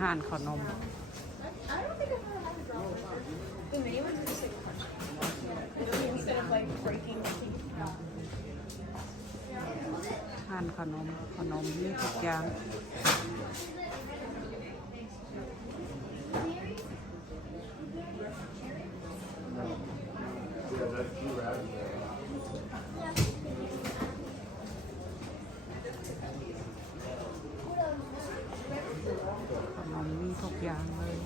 ห้านขนมห้านขนมมีทุกอย่างมีทุกอย่างเลย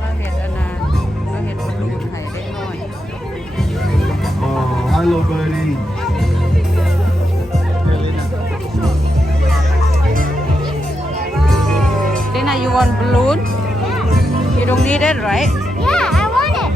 เราเห็ดอันนั้นเราเห็ดบอลลูนให้ได้หน่อย Hello, buddy. Dina, you want balloon? You don't need it, right? Yeah, I want it.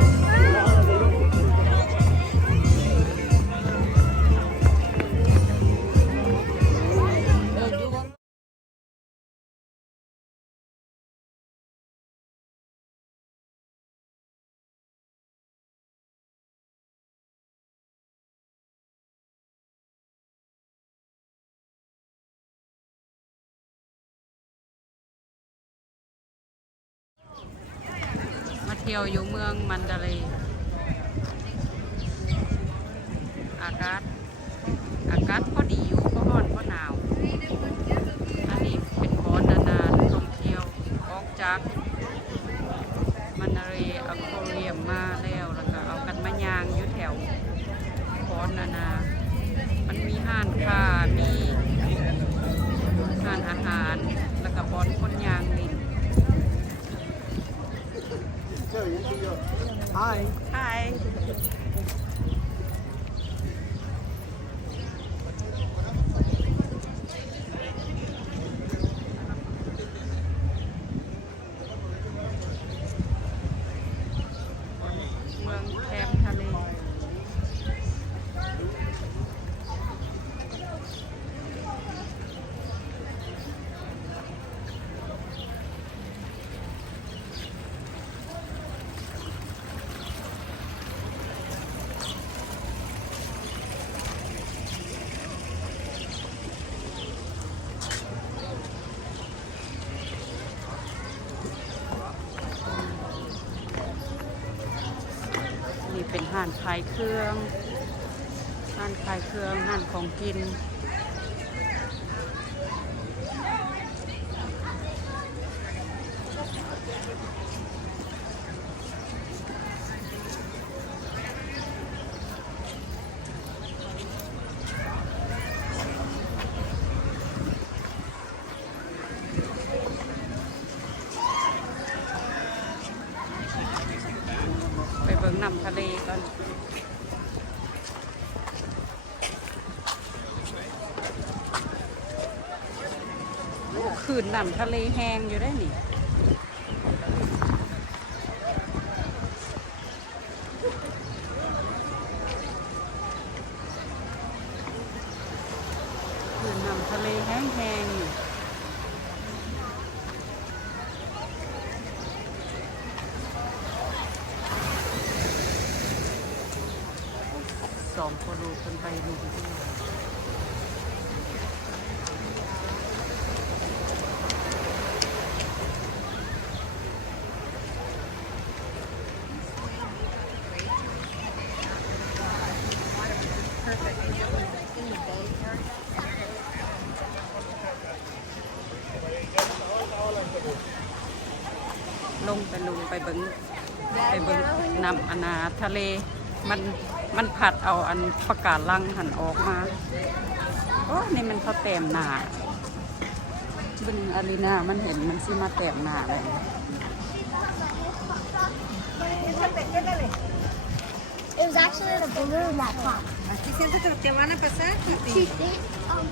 มาเที่ยวอยู่เมืองมันดาเลย์อากาศพอดีอยู่เพราะร้อนเพราะหนาวอันนี้เป็นบอนนานๆท่องเที่ยวออกจากมันดาเลย์อควาเรียมมาแล้วก็เอากันมายางอยู่แถวบอนนามันมีห้านค้ามีห้านอาหารแล้วก็บอนคนยางลินHi. Hi. เมืองแคมป์ทะเลนี่เป็นห้านขายเครื่องห้านของกินไปเบิ่งน้ำทะเลก่อนคืนน้ำทะเลแห้งอยู่ได้นี่คืนน้ำทะเลแห้งๆอยู่สองคนดูคนไปดูลงไปเบิ้งน้ำอนาทะเลมันผัดเอาอันประกาศลังหันออกมาโอ้นี่มันเขาแต้มหนาบึงอารีนามันเห็นมันซิมาแต้มหนาเลย It was actually the balloon that popped. Aquí siempre te van a pasar. She did. Oh,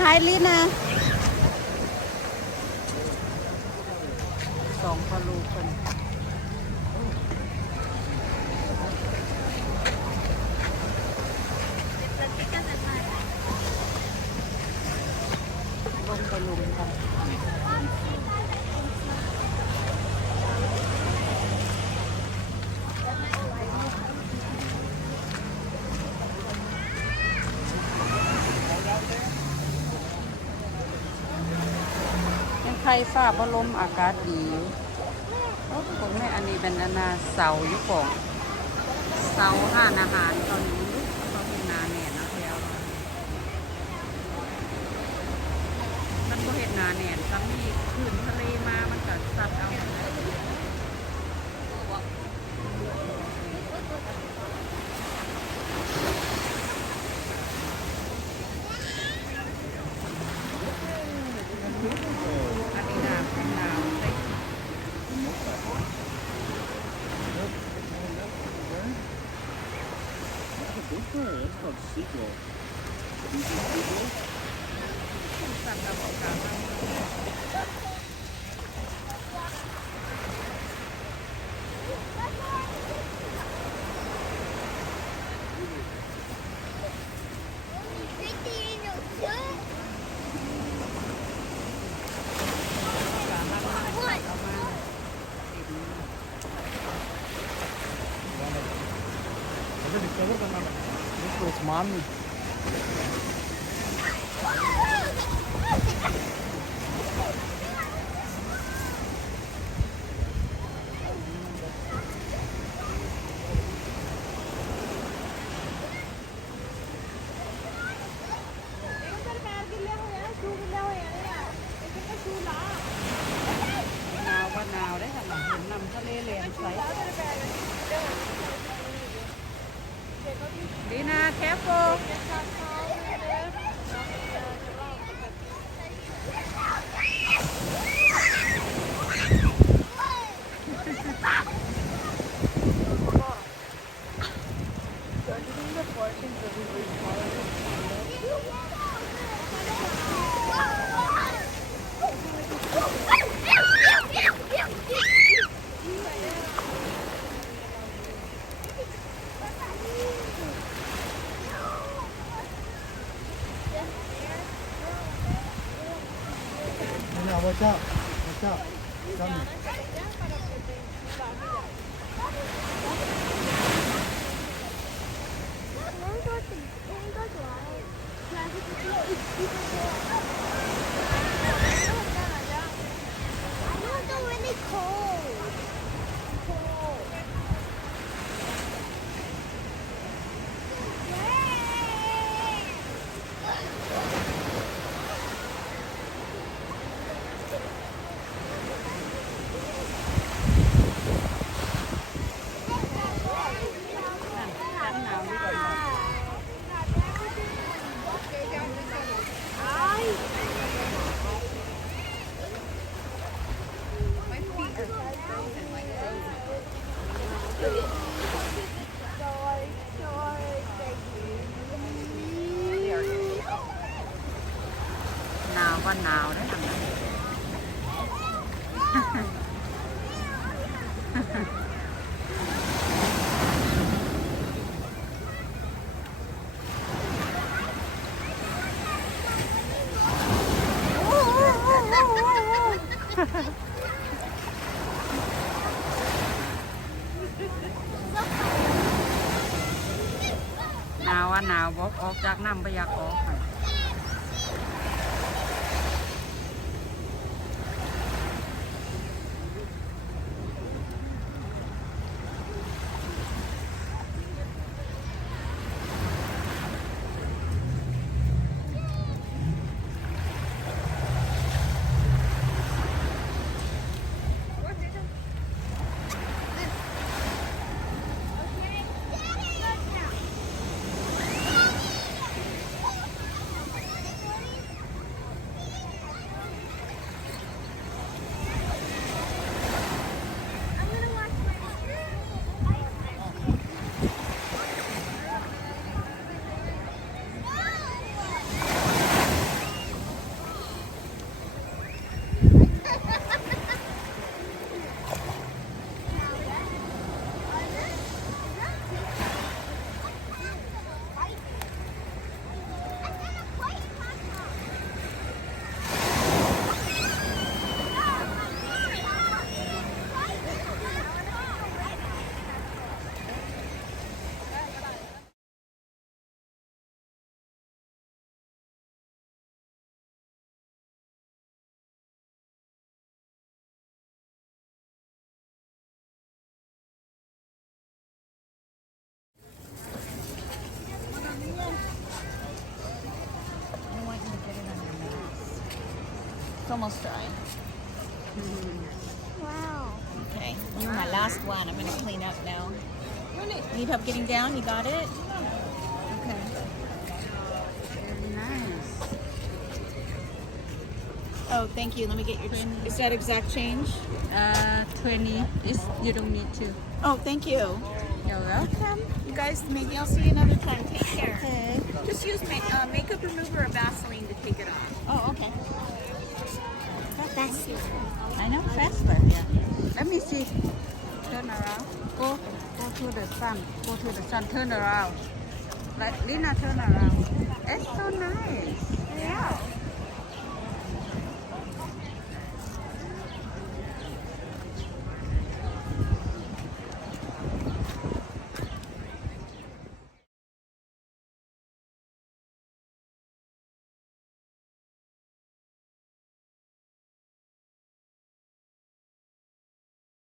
Hi Lina สองพะโลูคนลงไปลุมกันยังใครฝ้าบลมอากาศดีโอ้ผมแม่อันนี้เป็นอนาเสาอยู่ก่อนเสาห้านอาหารตอนนี้เขาเป็นนาแน่นะเพียวมันก็เห็นนาแน่ซ้ำมีขึ้นทะเลมามันก็ซัดเอาอันนี้น้ำเป็นน้ำใส่ That's called sequel. สั่งกับของกลางมา It's mommy. หนาวว่าหนาวได้ค่ะหลังเห็นนำทะเลแหลมใสดีนะแคฟโฟWatch out. Watch out. Coming. Really cold. Cold.หนาวว่าหนาวได้ทำไงหนาวว่าหนาวบอกออกจากน้ำไปอยากออกค่ะ It's almost dry. Wow. Okay, you're my last one. I'm gonna clean up now. Need help getting down? You got it? Okay. Very nice. Oh, thank you. Let me get your. Is that exact change? 20 is you don't need to. Oh, thank you. You're welcome. You guys, maybe I'll see you another time. Take care. Okay. Just use makeup remover or Vaseline to take it off. Oh, okay. That's it. I know faster, yeah. Let me see. Turn around. Go to the sun. Go to the sun. Turn around. Let Lina turn around. It's so nice. Yeah.